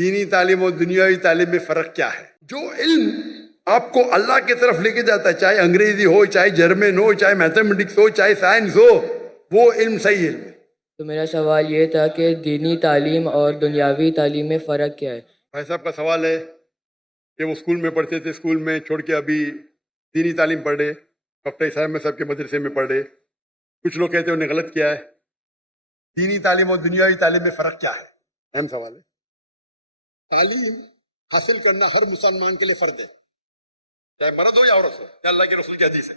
دینی تعلیم اور دنیاوی تعلیم میں فرق کیا ہے؟ جو علم آپ کو اللہ کی طرف لے کے جاتا ہے، چاہے انگریزی ہو، چاہے جرمن ہو، چاہے میتھمیٹکس ہو، چاہے سائنس ہو، وہ علم صحیح علم ہے۔ تو میرا سوال یہ تھا کہ دینی تعلیم اور دنیاوی تعلیم میں فرق کیا ہے؟ بھائی صاحب کا سوال ہے کہ وہ اسکول میں پڑھتے تھے، اسکول میں چھوڑ کے ابھی دینی تعلیم پڑھ رہے، ڈاکٹر صاحب میں صاحب کے مدرسے میں پڑھ رہے۔ کچھ لوگ کہتے ہیں انہوں نے غلط کیا ہے۔ دینی تعلیم اور دنیاوی تعلیم میں فرق کیا ہے؟ اہم سوال ہے۔ تعلیم حاصل کرنا ہر مسلمان کے لیے فرض ہے، چاہے مرد ہو یا عورت ہو، یا اللہ کے رسول کی حدیث ہے۔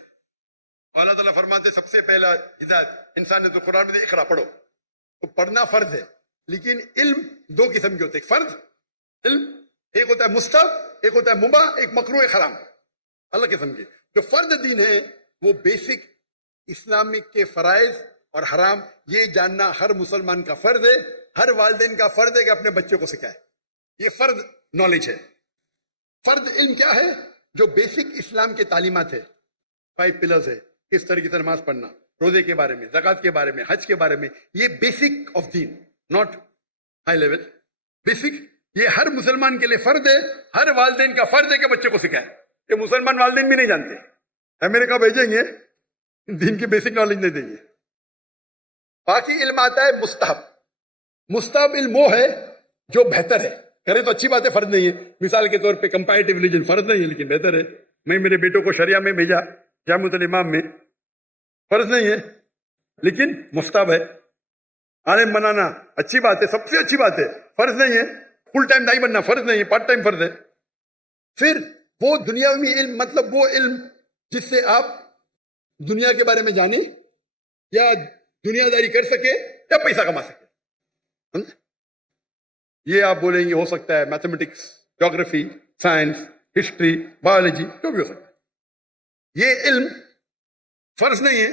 اللہ تعالیٰ فرماتے سب سے پہلا ہدایت انسان نے تو قرآن میں اقرا پڑھو، تو پڑھنا فرض ہے۔ لیکن علم دو قسم کے ہوتے ہیں، فرض علم ایک ہوتا ہے مستحب، ایک ہوتا ہے مباح، ایک مکروہ، ایک حرام، الگ قسم کے۔ جو فرض دین ہے وہ بیسک اسلامک کے فرائض اور حرام یہ جاننا ہر مسلمان کا فرض ہے، ہر والدین کا فرض ہے کہ اپنے بچوں کو سکھائے، یہ فرض نالج ہے۔ فرض علم کیا ہے؟ جو بیسک اسلام کے تعلیمات ہے، 5 پلرز ہے، کس طریقے سے نماز پڑھنا، روزے کے بارے میں، زکوٰۃ کے بارے میں، حج کے بارے میں، یہ بیسک آف دین، ناٹ ہائی لیول، بیسک۔ یہ ہر مسلمان کے لیے فرض ہے، ہر والدین کا فرض ہے کہ بچے کو سکھائے۔ یہ مسلمان والدین بھی نہیں جانتے، امریکہ بھیجیں گے دین کی بیسک نالج نہیں دیں گے۔ باقی علم آتا ہے مستحب۔ مستحب علم وہ ہے جو بہتر ہے، کرے تو اچھی بات ہے، فرض نہیں ہے۔ مثال کے طور پہ کمپیریٹیو ریلیجن فرض نہیں ہے لیکن بہتر ہے۔ میں میرے بیٹوں کو شریعہ میں بھیجا، جامعۃ الامام میں، فرض نہیں ہے لیکن مستحب ہے۔ عالم بنانا اچھی بات ہے، سب سے اچھی بات ہے، فرض نہیں ہے۔ فل ٹائم دائی بننا فرض نہیں ہے، پارٹ ٹائم فرض ہے۔ پھر وہ دنیاوی علم، مطلب وہ علم جس سے آپ دنیا کے بارے میں جانیں یا دنیا داری کر سکے یا پیسہ کما سکے۔ یہ آپ بولیں گے ہو سکتا ہے میتھمیٹکس، جغرافی، سائنس، ہسٹری، بایولوجی، جو بھی ہو سکتا ہے۔ یہ علم فرض نہیں ہے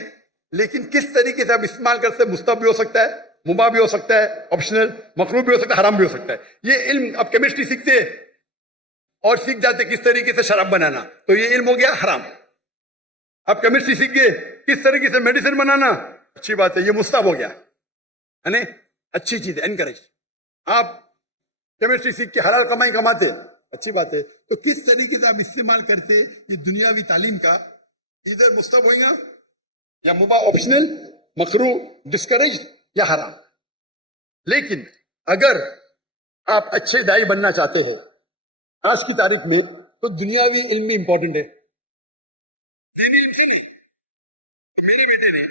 لیکن کس طریقے سے آپ استعمال کر سکتے، مستحب بھی ہو سکتا ہے، مباح بھی ہو سکتا ہے، آپشنل، مکروہ بھی ہو سکتا ہے، حرام بھی ہو سکتا ہے۔ یہ علم آپ کیمسٹری سیکھتے ہیں اور سیکھ جاتے کس طریقے سے شراب بنانا، تو یہ علم ہو گیا حرام۔ آپ کیمسٹری سیکھ گئے کس طریقے سے میڈیسن بنانا، اچھی بات ہے، یہ مستحب ہو گیا، یعنی اچھی چیز ہے، انکریج۔ آپ کیمسٹری سیکھ کے حلال کمائی کماتے، اچھی بات ہے۔ تو کس طریقے سے آپ استعمال کرتے یہ دنیاوی تعلیم کا، ادھر مستحب ہوئے گا یا مباح، آپشنل، مکروہ، ڈسکریج یا حرام۔ لیکن اگر آپ اچھے دائی بننا چاہتے ہیں آج کی تاریخ میں تو دنیاوی علم بھی امپورٹنٹ ہے۔ میرے بیٹے نے،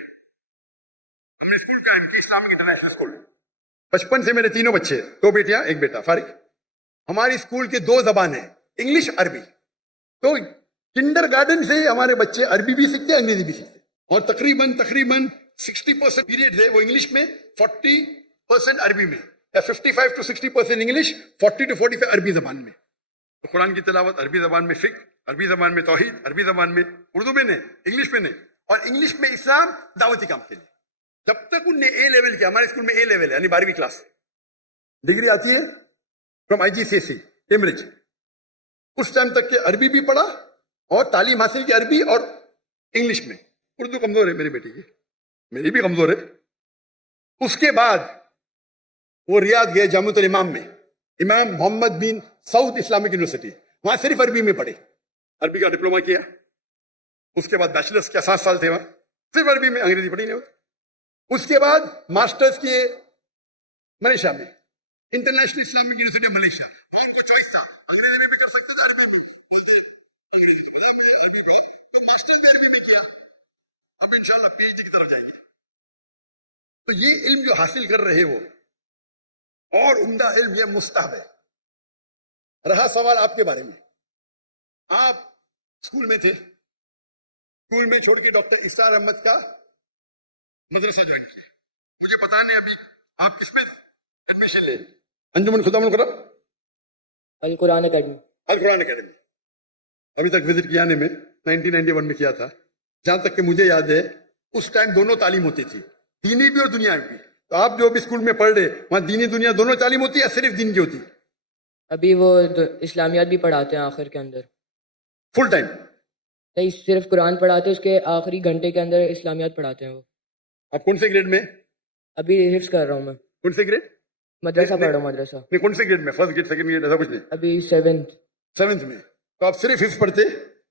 ہم نے اسکول کا اسلامک انٹرنیشنل اسکول، بچپن سے میرے تینوں بچے، 2 بیٹیاں 1 بیٹا، فارغ۔ ہماری اسکول کے 2 زبان ہیں، انگلش، عربی۔ تو کنڈر گارڈن سے ہمارے بچے عربی بھی سیکھتے ہیں، انگریزی بھی سیکھتے ہیں، اور تقریباً 60% پیریڈ ہے وہ انگلش میں، 40% عربی میں، یا 55 to 60% انگلش، 40 to 45 عربی زبان میں۔ تو قرآن کی تلاوت عربی زبان میں، فقہ عربی زبان میں، توحید عربی زبان میں، اردو میں نہیں، انگلش میں نہیں، اور انگلش میں اسلام دعوتی کام کے لیے۔ جب تک ان نے اے لیول کیا، ہمارے اسکول میں اے لیول ہے یعنی 12ویں کلاس، ڈگری آتی ہے فرام IGCSE کیمبرج، اس ٹائم تک کہ عربی بھی پڑھا اور تعلیم حاصل کی عربی اور انگلش میں۔ اردو کمزور ہے میری بیٹی کی، میری بھی کمزور ہے۔ اس کے بعد وہ ریاض گئے جامعۃ الامام میں، امام محمد بن سعود اسلامک یونیورسٹی، وہاں صرف عربی میں پڑھے، عربی کا ڈپلوما کیا۔ اس کے بعد بیچلرس کیا 7 سال تھے وہاں، صرف عربی میں، انگریزی پڑھی نہیں ہوتی۔ اس کے بعد ماسٹرز کیے ملیشیا میں، International Islamic University of Malaysia. ان کو چوائس تھا، انگریزی میں بھی کر سکتے تھے، عربی میں بولتے انگریزی تو بلا میں عربی پڑھا، تو ماسٹر بھی عربی میں کیا۔ اب انشاءاللہ PhD کی طرف جائیں گے۔ تو یہ علم جو حاصل کر رہے وہ اور عمدہ علم، یہ مستحب ہے۔ رہا سوال آپ کے بارے میں، آپ اسکول میں تھے، اسکول میں چھوڑ کے ڈاکٹر اسرار احمد کا مدرسہ جوائن کیا، مجھے پتا نہیں ابھی آپ کس میں ایڈمیشن لے، انجمن خدا من قرآن، القرآن اکیڈمی، القرآن اکیڈمی۔ ابھی تک وزٹ کیا نہیں، میں 1991 میں کیا تھا۔ جہاں تک کہ مجھے یاد ہے اس ٹائم دونوں تعلیم ہوتی تھی، دینی بھی اور دنیاوی بھی۔ تو آپ جو بھی اسکول میں پڑھ رہے وہاں دینی دنیا دونوں تعلیم ہوتی ہے یا صرف دین کی ہوتی؟ ابھی وہ اسلامیات بھی پڑھاتے ہیں آخر کے اندر، فل ٹائم؟ نہیں صرف قرآن پڑھاتے ہیں، اس کے آخری گھنٹے کے اندر اسلامیات پڑھاتے ہیں وہ۔ آپ کون سے گریڈ میں؟ ابھی حفظ کر رہا ہوں میں۔ کون سے گریڈ؟ मदरसा पढ़ रहा हूँ, मदरसा नहीं, कौन से ग्रेड में? फर्स्ट ग्रेड, सेकंड ग्रेड, ऐसा कुछ नहीं? अभी 7th। 7th में। तो आप सिर्फ हिफ्ज पढ़ते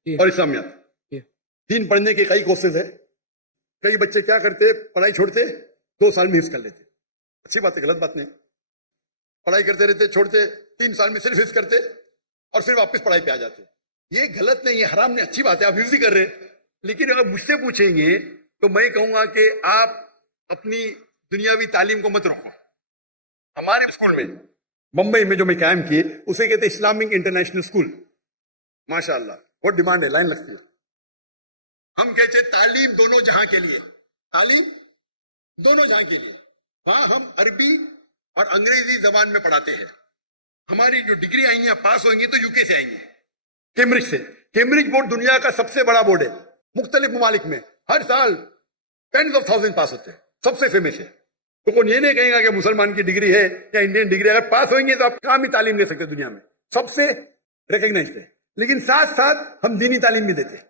जी। और इस्लामियात। जी। दीन पढ़ने के कई कोर्सेज है। कई बच्चे क्या करते, पढ़ाई छोड़ते, 2 साल में हिफ्ज कर लेते। अच्छी बात है, गलत बात नहीं। पढ़ाई करते रहते, छोड़ते, 3 साल में सिर्फ हिफ्ज करते और फिर वापस पढ़ाई पे आ जाते। ये गलत नहीं, ये हराम नहीं, अच्छी बात है, आप हिफ्ज ही कर रहे। लेकिन अगर मुझसे पूछेंगे तो मैं कहूंगा कि आप अपनी दुनियावी तालीम को मत रोको। हमारे स्कूल में बंबई में जो मैं कायम किए उसे कहते इस्लामिक इंटरनेशनल स्कूल। माशाअल्लाह, बहुत डिमांड है, लाइन लगती है। हम कहते तालीम दोनों जहां के लिए, तालीम दोनों जहां के लिए। वहां हम अरबी और अंग्रेजी जबान में पढ़ाते हैं। हमारी जो डिग्री आएंगी, पास होंगी तो यूके से आएंगी, कैम्ब्रिज से। कैम्ब्रिज बोर्ड दुनिया का सबसे बड़ा बोर्ड है। मुख्तलिफ ममालिक में हर साल 10,000 पास होते हैं, सबसे फेमस है। तो कौन ये नहीं कहेगा कि मुसलमान की डिग्री है या इंडियन डिग्री, अगर पास होंगे तो आप काम ही तालीम ले सकते दुनिया में, सबसे रिकग्नाइज्ड है। लेकिन साथ साथ हम दीनी तालीम भी देते हैं।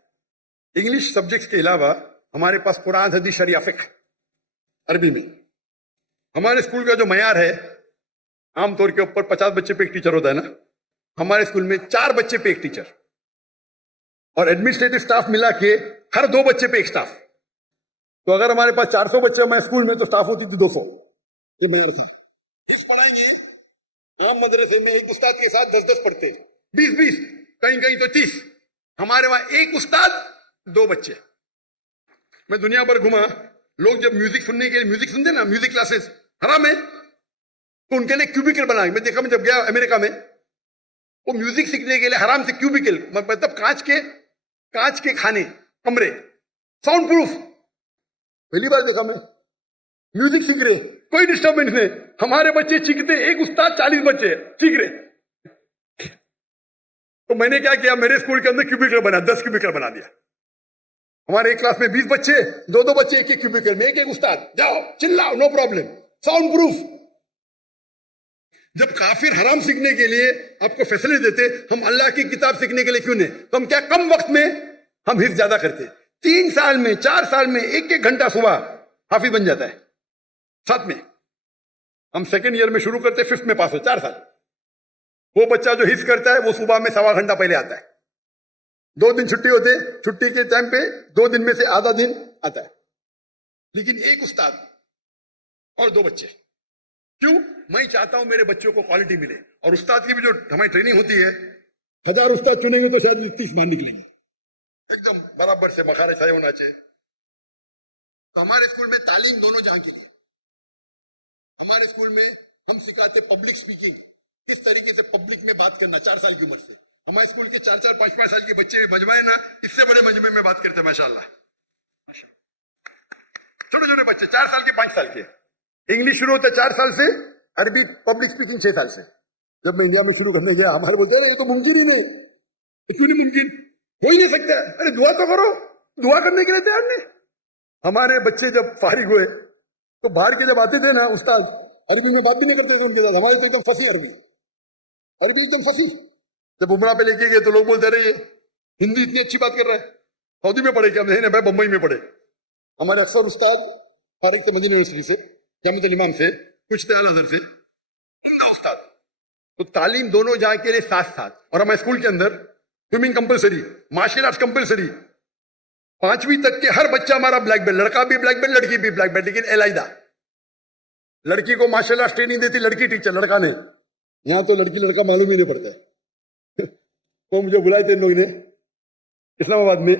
इंग्लिश सब्जेक्ट्स के अलावा हमारे पास कुरान, हदीस, शरिया, फिक्र अरबी में। हमारे स्कूल का जो मयार है, आमतौर के ऊपर 50 बच्चे पे एक टीचर होता है ना, हमारे स्कूल में 4 बच्चे पे एक टीचर और एडमिनिस्ट्रेटिव स्टाफ मिला के हर 2 बच्चे पे एक स्टाफ। तो अगर हमारे पास 400 बच्चे हमारे स्कूल में तो स्टाफ होती थी 200। ये मयार था। इस पढ़ाई में हम मदरसे में एक उस्ताद के साथ 10-10 पढ़ते, 20-20, कहीं कहीं तो 30। हमारे वहां एक उस्ताद 2 बच्चे। मैं दुनिया भर घुमा, लोग जब म्यूजिक सुनने के लिए, म्यूजिक सुनते ना, म्यूजिक क्लासेस हराम है, तो उनके लिए क्यूबिकल बना। मैं देखा, मैं जब गया अमेरिका में, वो म्यूजिक सीखने के लिए हराम से क्यूबिकल, मतलब कांच के खाने, कमरे, साउंड प्रूफ। पहली बार देखा मैं, म्यूजिक सीख रहे, कोई डिस्टर्बेंस नहीं। हमारे बच्चे चीखते, एक उस्ताद 40 बच्चे चीख रहे। तो मैंने क्या किया, मेरे स्कूल के अंदर क्यूबिकल बना, 10 क्यूबिकल बना दिया। हमारे एक क्लास में 20 बच्चे, 2-2 बच्चे एक क्यूबिकल में, एक उस्ताद, जाओ चिल्लाओ, नो प्रॉब्लम, साउंड प्रूफ। जब काफिर हराम सीखने के लिए आपको फैसिलिटी देते, हम अल्लाह की किताब सीखने के लिए क्यों नहीं? तो हम क्या कम वक्त में हम हिफ्ज ज्यादा करते। 3 साल में, 4 साल में 1-1 घंटा सुबह हाफिज बन जाता है। साथ में हम सेकेंड ईयर में शुरू करते, 5th में पास हो, 4 साल। वो बच्चा जो हिफ्ज करता है वो सुबह में 1.25 घंटा पहले आता है। 2 दिन छुट्टी होते, छुट्टी के टाइम पे 2 दिन में से आधा दिन आता है। लेकिन एक उस्ताद और 2 बच्चे। क्यों? मैं चाहता हूं मेरे बच्चों को क्वालिटी मिले। और उस्ताद की भी जो हमारी ट्रेनिंग होती है, 1000 उस्ताद चुनेंगे तो शायद 30 बाहर निकलेंगे, एकदम बराबर से मखारे सही होना चाहिए। तो हमारे स्कूल में तालीम दोनों जहां की थी। हमारे स्कूल में हम सिखाते पब्लिक स्पीकिंग, किस तरीके से पब्लिक में बात करना, 4 साल की उम्र से। हमारे स्कूल के 4-4, 5-5 साल के बच्चे मजमे ना, इससे बड़े मजमे में बात करते हैं, माशाल्लाह। छोटे छोटे बच्चे, 4 साल के, 5 साल के। इंग्लिश शुरू होता है 4 साल से, अरबी पब्लिक स्पीकिंग 6 साल से। जब मैं इंडिया में शुरू करने गया, हमारे बोलते हैं ये तो मुमकिन ही नहीं। क्यों नहीं मुमकिन? हो ही नहीं सकता। अरे दुआ तो करो, दुआ करने के लिए तैयार नहीं। हमारे बच्चे जब फारिग हुए तो बाहर के जब आते थे ना उस्ताद, अरबी में बात भी नहीं करते थे उनके साथ। हमारे तो एकदम फंसी अरबी एकदम फंसी। जब उमरा पे लेके गए तो लोग बोलते रहे हिंदी इतनी अच्छी बात कर रहा है, सऊदी में पढ़े क्या? नहीं भाई, बम्बई में पढ़े। हमारे अक्सर उस्ताद फारिग थे मदीना यूनिवर्सिटी से, जामिअतुल इमाम से, कुछ थे अल अज़हर से, उम्दा उस्ताद। तो तालीम दोनों जहां के लिए साथ साथ। और हमारे स्कूल के अंदर swimming compulsory, martial arts compulsory. 5वीं तक के हर बच्चा हमारा ब्लैक बेल्ट, लड़का भी ब्लैक बेल्ट, लड़की भी ब्लैक बेल्ट, लेकिन अलहदा। लड़की को मार्शल आर्ट्स ट्रेनिंग देती लड़की टीचर, लड़का नहीं। यहां तो लड़की लड़का मालूम ही नहीं पड़ता है। तो मुझे बुलाए थे इन लोगों ने इस्लामाबाद में,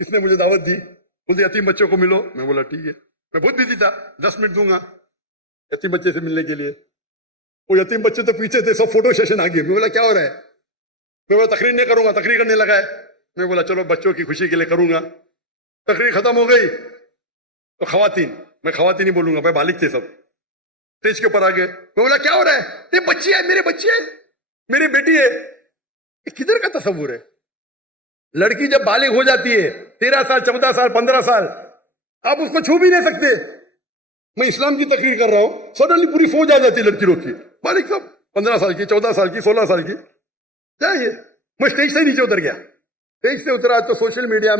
इसने मुझे दावत दी, बोलते यतीम बच्चों को मिलो। मैं बोला ठीक है। मैं बहुत बिजी था, 10 मिनट दूंगा यतीम बच्चे से मिलने के लिए। वो यतीम बच्चे तो पीछे थे, सब फोटो सेशन आ गए। मैं बोला क्या हो रहा है? मैं बोला तकरीर नहीं करूंगा, तकरीर करने लगा है। मैं बोला चलो बच्चों की खुशी के लिए करूंगा। तकरीर खत्म हो गई तो खवातीन, मैं खवातीन ही बोलूंगा भाई, बालिग थे सब, स्टेज के ऊपर आ गए। मैं बोला क्या हो रहा है? ये बच्ची है, मेरे बच्ची है, मेरी बेटी है। किधर का तस्वुर है? लड़की जब बालिग हो जाती है, 13 साल, 14 साल, 15 साल, आप उसको छू भी नहीं सकते। मैं इस्लाम की तकरीर कर रहा हूं, सडनली पूरी फौज आ जाती है लड़की लोग की, बालिग सब, 15 साल की, 14 साल की, 16 साल की। क्या ये? मैं स्टेज से नीचे उतर गया। स्टेज से उतरा तो सोशल मीडिया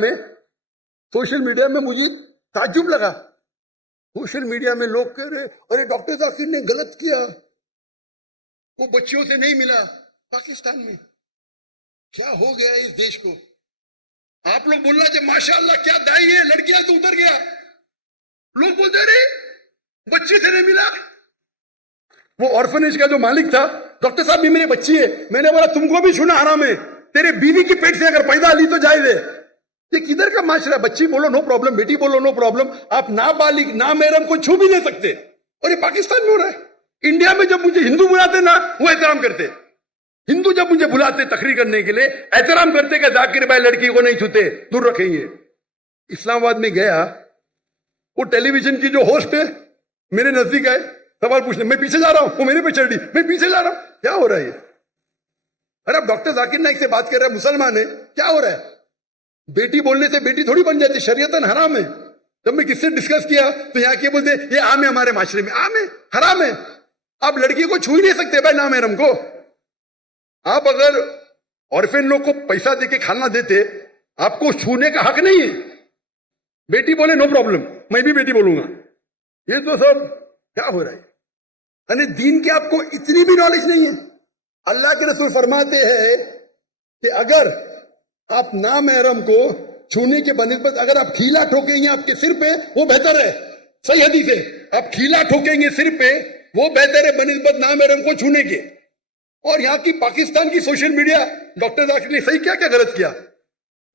में मुझे ताज्जुब लगा। सोशल मीडिया में लोग कह रहे अरे डॉक्टर जाकिर ने गलत किया, वो बच्चियों से नहीं मिला। पाकिस्तान में क्या हो गया इस देश को? आप लोग बोलना चाहिए माशाअल्लाह क्या दाई है, लड़कियां तो उतर गया। लोग बोलते रहे बच्चे से नहीं मिला। वो ऑर्फनेज का जो मालिक था, डॉक्टर साहब भी मेरी बच्ची है, मैंने बोला तुमको भी छूना हराम है, तेरे बीवी के पेट से अगर पैदा ली तो जायज है। ये किधर का माशरा? बच्ची बोलो नो प्रॉब्लम, बेटी बोलो नो प्रॉब्लम, आप नाबालिग नामहरम को छू भी नहीं सकते। और ये पाकिस्तान में हो रहा है। इंडिया में जब मुझे हिंदू बुलाते ना, वो एहतराम करते। हिंदू जब मुझे बुलाते तकरीर करने के लिए, एहतराम करते कि जाकिर भाई लड़की को नहीं छूते, दूर रखेंगे। इस्लामाबाद में गया, वो टेलीविजन की जो होस्ट है मेरे नजदीक आए, सवाल पूछने, मैं पीछे जा रहा हूं, वो मेरे पे चढ़ी, मैं पीछे जा रहा हूं, क्या हो रहा है ये? अरे अब डॉक्टर जाकिर नाइक से बात कर रहे हैं, मुसलमान है, क्या हो रहा है? बेटी बोलने से बेटी थोड़ी बन जाती, शरीयतन हराम है। जब मैं किससे डिस्कस किया तो यहाँ के बोलते ये आम है, हमारे माशरे में आम है, हराम है। आप लड़की को छू ही नहीं सकते भाई नामहरम को। आप अगर ऑर्फेन लोग को पैसा देके खाना देते, आपको छूने का हक नहीं है। बेटी बोले नो प्रॉब्लम, मैं भी बेटी बोलूंगा। ये तो सब क्या हो रहा है? यानी दीन की आपको इतनी भी नॉलेज नहीं है। अल्लाह के रसूल फरमाते हैं कि अगर आप नामहरम को छूने के बनिस्बत अगर आप खीला ठोकेंगे आपके सिर पे, वो बेहतर है। सही हदीस है, आप खीला ठोकेंगे सिर पे, वो बेहतर है बनिस्बत नामहरम को छूने के। और यहाँ की पाकिस्तान की सोशल मीडिया, डॉक्टर जाकिर ने सही क्या क्या गलत किया?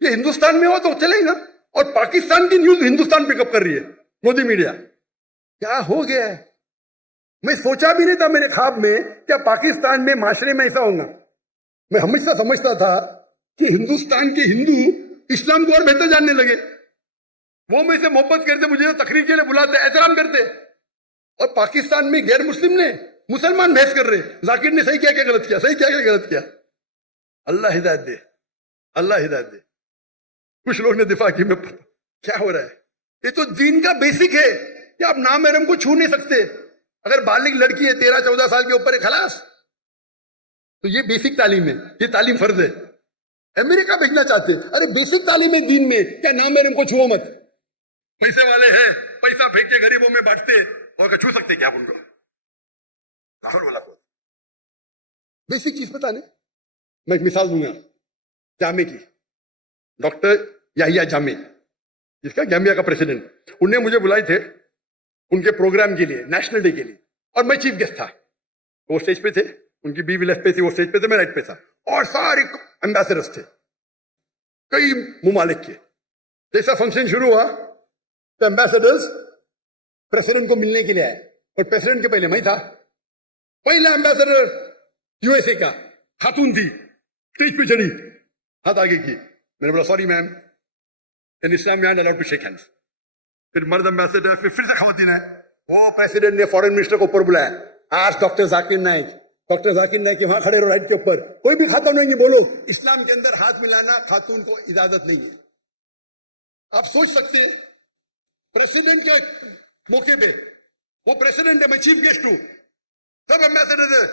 ये हिंदुस्तान में हो तो चलेगा, और पाकिस्तान की न्यूज हिंदुस्तान पिकअप कर रही है मोदी मीडिया। क्या हो गया है? मैं सोचा भी नहीं था मेरे ख्वाब में क्या पाकिस्तान में माशरे में ऐसा होगा। मैं हमेशा समझता था कि हिंदुस्तान के हिंदू इस्लाम को और बेहतर जानने लगे। वो मुझसे मोहब्बत करते, मुझे तकरीर के लिए बुलाते, एहतराम करते। और पाकिस्तान में गैर मुस्लिम ने मुसलमान बहस कर रहे, जाकिर ने सही क्या क्या गलत किया, सही क्या क्या गलत किया। अल्लाह हिदायत दे, अल्लाह हिदायत दे। कुछ लोग ने दिफा की, में क्या हो रहा है? ये तो दीन का बेसिक है कि आप नामहरम को छू नहीं सकते। अगर बालिग लड़की है 13-14 साल के ऊपर है, खलास, तो ये बेसिक तालीम है, ये तालीम फर्ज है। अमेरिका भेजना चाहते, अरे बेसिक तालीम है दीन में, क्या नामहरम को छुओ मत। पैसे वाले हैं, पैसा फेंक के गरीबों में बांटते, और छू सकते क्या आप उनको? लाहौर वाला को बेसिक चीज पता नहीं। मैं एक मिसाल दूंगा जामे की। डॉक्टर याहिया जामे, जिसका गैम्बिया का प्रेसिडेंट, उन्हें मुझे बुलाए थे उनके प्रोग्राम के लिए, नेशनल डे के लिए, और मैं चीफ गेस्ट था। वो स्टेज पे थे, उनकी बीवी लेफ्ट पे थी, वो स्टेज पे थे, मैं राइट पे था, और सारे एम्बेसडर्स थे कई मुमालिक के। जैसा फंक्शन शुरू हुआ तो एम्बेसडर्स प्रेसिडेंट को मिलने के लिए आए, और प्रेसिडेंट के पहले मैं था। पहला एम्बेसडर यूएसए का खातून थी, स्टेज पे चढ़ी, हाथ आगे की। मैंने बोला sorry ma'am, in Islam we are not allowed to shake hands. फिर मर्द एम्बेसडर, फिर से खवातीन है। वो प्रेसिडेंट ने फॉरेन मिनिस्टर को ऊपर बुलाया, आज डॉक्टर जाकिर नाइक, डॉक्टर जाकिर नाइक वहां खड़े रहो राइट के ऊपर, कोई भी खातून नहीं बोलो, इस्लाम के अंदर हाथ मिलाना खातून को इजाजत नहीं है। आप सोच सकते हैं प्रेसिडेंट के मौके पे, वो प्रेसिडेंट है, मैं चीफ गेस्ट हूं, सब एम्बेसडर है।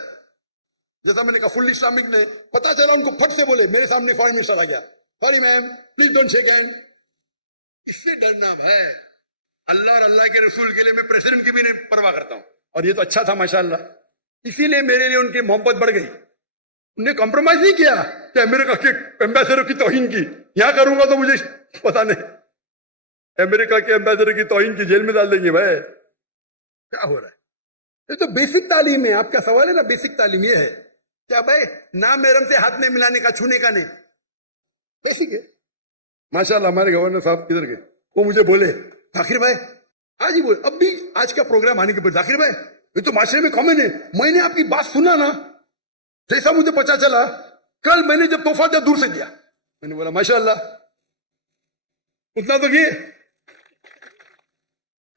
जैसा मैंने कहा फुल इस्लामिक ने, पता चला उनको फट से बोले, मेरे सामने फॉरेन मिनिस्टर आ गया, sorry ma'am please don't shake hand. इससे डरना है अल्लाह और अल्लाह के रसूल के लिए मैं प्रेसिडेंट की भी नहीं परवाह करता हूं। और ये तो अच्छा था माशाअल्लाह, इसीलिए मेरे लिए उनकी मोहब्बत बढ़ गई। उन्हें कॉम्प्रोमाइज नहीं किया कि अमेरिका के एम्बेसडर की तौहीन की। यहां करूंगा तो मुझे पता नहीं, अमेरिका के एम्बेसडर की तौहीन की जेल में डाल देंगे भाई। क्या हो रहा है? ये तो बेसिक तालीम है। आपका सवाल है ना, बेसिक तालीम ये है क्या भाई, नामहरम से हाथ नहीं मिलाने का, छूने का नहीं, बेसिक है। माशाल्लाह हमारे गवर्नर साहब किधर गए, वो मुझे बोले जाकिर भाई, आज ही बोले, अब भी आज का प्रोग्राम आने के बाद, जाकिर भाई ये तो माशरे में कॉमन है, मैंने आपकी बात सुना ना, जैसा मुझे पता चला कल मैंने जब तोहफा दिया दूर से दिया। मैंने बोला माशाल्लाह, उतना तो किए।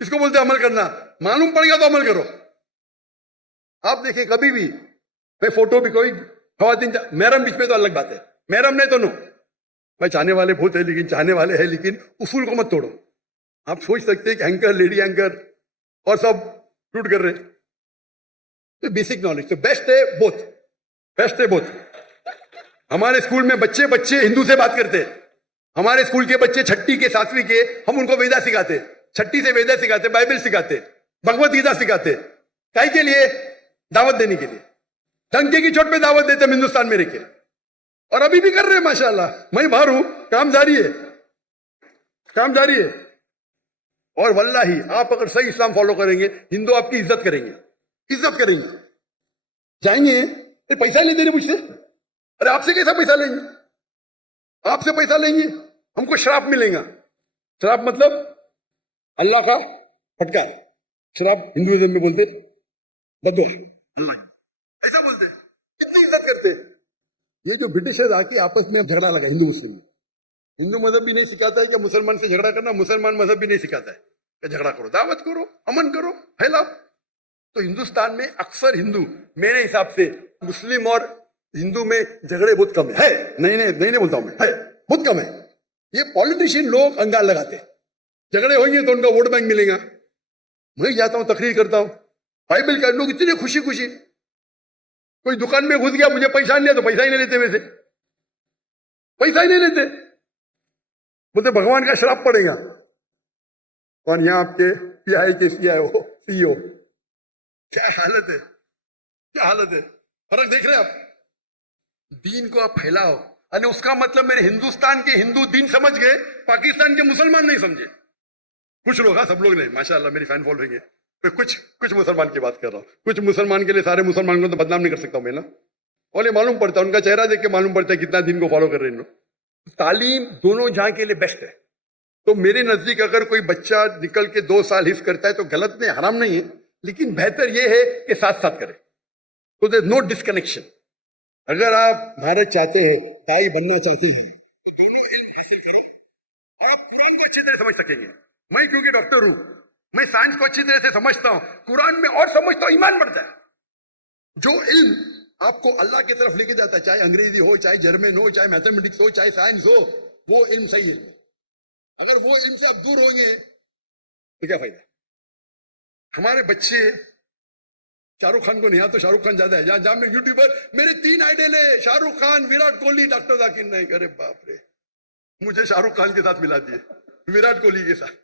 इसको बोलते अमल करना, मालूम पड़ गया तो अमल करो। आप देखिए कभी भी, मैं फोटो भी कोई खवातीन महरम बीच में तो अलग बात है, महरम नहीं तो नो भाई, चाहने वाले बहुत है, लेकिन चाहने वाले हैं, लेकिन उसूल को मत तोड़ो। आप सोच सकते हैं कि एंकर, लेडी एंकर और सब शूट कर रहे, तो बेसिक नॉलेज तो बेस्ट है, बोथ बेस्ट है, बोथ। हमारे स्कूल में बच्चे बच्चे हिंदू से बात करते, हमारे स्कूल के बच्चे 6ठी के 7वीं के, हम उनको वेदा सिखाते, छठी से वेदा सिखाते, बाइबल सिखाते, भगवत गीता सिखाते, काहे के लिए? दावत देने के लिए। डंके की चोट पे दावत देते हम हिंदुस्तान में रह के, और अभी भी कर रहे हैं माशाल्लाह। मैं बाहर हूं, काम जारी है, काम जारी है। और वल्लाही आप अगर सही इस्लाम फॉलो करेंगे, हिंदू आपकी इज्जत करेंगे, इज्जत करेंगे। जाएंगे, ये पैसा नहीं देने मुझसे, अरे आपसे कैसा पैसा लेंगे? आपसे पैसा लेंगे, हमको श्राप मिलेगा। श्राप मतलब अल्लाह का फटकार। श्राप हिंदुइज्म में बोलते बदुआ, अल्लाह ऐसा बोलते। कितनी इज्जत करते। ये जो ब्रिटिशर्स आके आपस में झगड़ा लगा हिंदू मुस्लिम में, हिंदू मजहब भी नहीं सिखाता है कि मुसलमान से झगड़ा करना, मुसलमान मजहब भी नहीं सिखाता है कि झगड़ा करो, दावत करो, अमन करो, फैलाओ। तो हिंदुस्तान में अक्सर हिंदू, मेरे हिसाब से मुस्लिम और हिंदू में झगड़े बहुत कम है। नहीं बोलता हूं मैं, है बहुत कम है। ये पॉलिटिशियन लोग अंगार लगाते, झगड़े होंगे तो उनका वोट बैंक मिलेगा। मैं जाता हूं, तकरीर करता हूं, बाइबल का लोग इतने खुशी खुशी, कोई दुकान में घुस गया, मुझे पैसा नहीं लिया तो पैसा ही नहीं लेते, वैसे पैसा ही नहीं लेते, बोलते भगवान का श्राप पड़ेगा। और यहां आपके पीआई के सीईओ, क्या हालत है, क्या हालत है। फर्क देख रहे हैं आप? दीन को आप फैलाओ, और उसका मतलब मेरे हिंदुस्तान के हिंदू दीन समझ गए, पाकिस्तान के मुसलमान नहीं समझे। कुछ लोग, हाँ सब लोग नहीं, माशाअल्लाह मेरी फैन फॉलोइंग है। तो कुछ मुसलमान की बात कर रहा हूं, कुछ मुसलमान के लिए सारे मुसलमान को तो बदनाम नहीं कर सकता मैं ना। और ये मालूम पड़ता है, उनका चेहरा देख के मालूम पड़ता है कितना दीन को फॉलो कर रहे हैं लोग। तालीम दोनों जहां के लिए बेस्ट है। तो मेरे नजदीक अगर कोई बच्चा निकल के 2 साल हिफ्ज करता है तो गलत नहीं, हराम नहीं है, लेकिन बेहतर यह है कि साथ साथ करे, तो देयर नो डिस्कनेक्शन। अगर आप भारत चाहते हैं, दाई बनना चाहते हैं, तो दोनों इल्म हासिल करो। आप कुरान को अच्छी तरह समझ सकेंगे। मैं क्योंकि डॉक्टर हूं, मैं साइंस को अच्छी तरह से समझता हूं, कुरान में और समझता हूं, ईमान बढ़ता है। जो इल्म आपको अल्लाह की तरफ लेके जाता है, चाहे अंग्रेजी हो, चाहे जर्मन हो, चाहे मैथमेटिक्स हो, चाहे साइंस हो, वो इल्म सही है। अगर वो इल्म से आप दूर होंगे तो क्या फायदा? हमारे बच्चे शाहरुख खान को नहीं आता, तो शाहरुख खान ज्यादा है। जहां में यूट्यूबर, मेरे 3 आइडल है, शाहरुख खान, विराट कोहली, डॉक्टर जाकिर नाइक। अरे बाप रे, मुझे शाहरुख खान के साथ मिला दिए, विराट कोहली के साथ।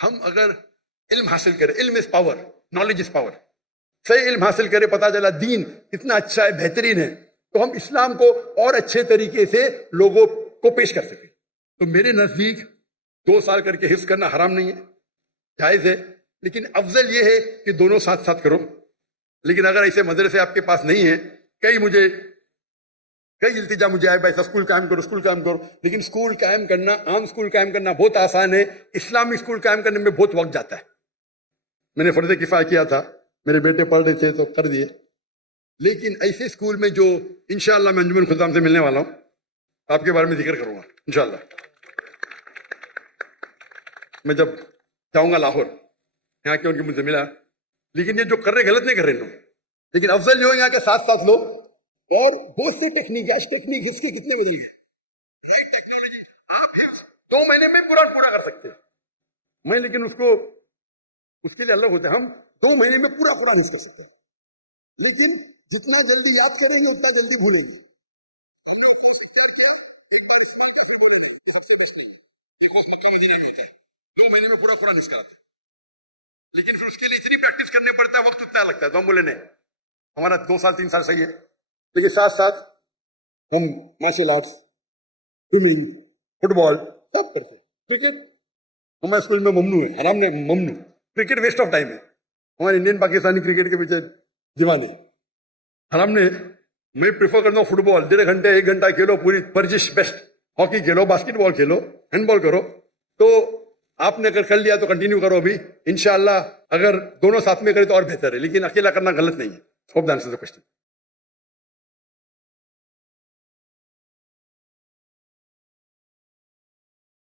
हम अगर इल्म हासिल करें, इल्म is power, knowledge is power, सही इल्म हासिल करें, पता चला दीन कितना अच्छा है, बेहतरीन है, तो हम इस्लाम को और अच्छे तरीके से लोगों को पेश कर सकें। तो मेरे नजदीक 2 साल करके हिफ्ज करना हराम नहीं है, जायज है, लेकिन अफजल यह है कि दोनों साथ साथ करो। लेकिन अगर ऐसे मदरसे आपके पास नहीं है, कई इल्तिजा मुझे आए, भाई स्कूल कायम करो, स्कूल कायम करो, लेकिन स्कूल कायम करना, आम स्कूल कायम करना बहुत आसान है, इस्लामिक स्कूल कायम करने में बहुत वक्त जाता है। मैंने फर्ज किफाया किया था, मेरे बेटे पढ़ रहे थे तो कर दिए। लेकिन ऐसे स्कूल में जो इंशाअल्लाह मैं अंजुमन खुदाम से मिलने वाला हूं, आपके बारे में जिक्र करूंगा इंशाअल्लाह। मैं जब जाऊंगा लाहौर, यहाँ के उनके मुझसे मिला, लेकिन ये जो कर रहे गलत नहीं कर रहे लोग, लेकिन अफजल जो है यहाँ के साथ साथ लोग, और बहुत से टेक्निक, गैस टेक्निक इसके कितने बदल गए, राइट टेक्नोलॉजी, आप हिफ्ज 2 महीने में पूरा कर सकते हैं। मैं लेकिन उसके लिए अलग होते हैं, हम 2 महीने में पूरा हिफ्ज कर सकते हैं, लेकिन जितना जल्दी याद करेंगे उतना जल्दी भूलेंगे। हमने वो कोर्स स्टार्ट किया, एक बार इस्तेमाल कैसे बोले ना, सबसे बेस्ट नहीं है, देखो मक्का मदीना में होता है, 2 महीने में पूरा हिफ्ज कराते हैं, लेकिन फिर उसके लिए इतनी प्रैक्टिस करने पड़ता है, वक्त उतना लगता है। तो हम बोले नहीं, हमारा 2 साल 3 साल सही है, लेकिन साथ साथ हम मार्शल आर्ट्स, स्विमिंग, फुटबॉल सब करते हैं। क्रिकेट हमारे स्कूल में ममनू है, हराम ने ममनू, क्रिकेट वेस्ट ऑफ टाइम है। हमारे इंडियन पाकिस्तानी क्रिकेट के पीछे दीवाने, हराम ने। मैं प्रिफर करता हूँ फुटबॉल, 1.5 घंटे 1 घंटा खेलो, पूरी वर्जिश बेस्ट, हॉकी खेलो, बास्केटबॉल खेलो, हैंडबॉल करो। तो आपने अगर कर लिया तो कंटिन्यू करो अभी, इंशाअल्लाह अगर दोनों साथ में करें तो और बेहतर है, लेकिन अकेला करना गलत नहीं है। Hope the answer the question.